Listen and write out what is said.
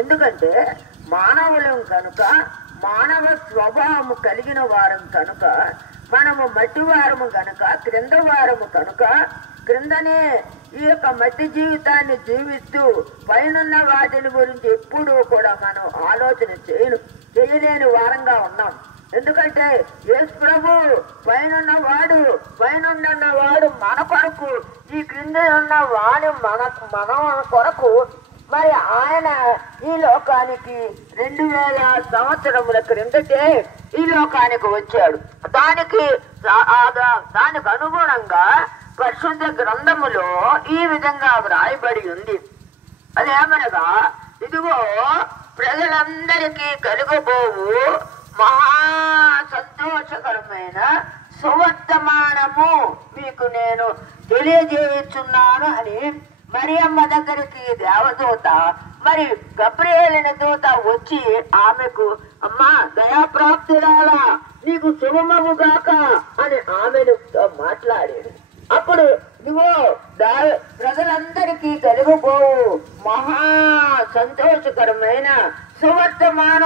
ఎందుకంటే మానవులం కనుక, మానవ స్వభావము కలిగిన వారం కనుక, మనము మట్టి వారము కనుక, క్రింద వారము కనుక, క్రిందనే ఈ యొక్క మట్టి జీవితాన్ని జీవిస్తూ పైనున్న వాటిని గురించి ఎప్పుడూ కూడా మనం ఆలోచన చేయలేని వారంగా ఉన్నాం. ఎందుకంటే యేసు ప్రభు పైనున్నవాడు మన కొరకు, ఈ క్రింద ఉన్న వాడు మన కొరకు మరి ఆయన ఈ లోకానికి 2000 సంవత్సరముల క్రిందటే ఈ లోకానికి వచ్చాడు. దానికి అనుగుణంగా పరిశుద్ధ గ్రంథములో ఈ విధంగా వ్రాయబడి ఉంది. అదేమనగా, ఇదిగో ప్రజలందరికీ కలుగబోవు మహా సంతోషకరమైన సువర్తమానము మీకు నేను తెలియజేయుచున్నాను అని మరియమ్మ దగ్గరికి దేవదూత, మరి గబ్రియేలిన దూత వచ్చి ఆమెకు, అమ్మా దయాప్రాప్తురాలా, నీకు శుభమగుగాక అని ఆమెతో మాట్లాడాడు. అప్పుడు నువ్వు ప్రజలందరికీ కలుగుబోవు మహా సంతోషకరమైన సువర్తమాన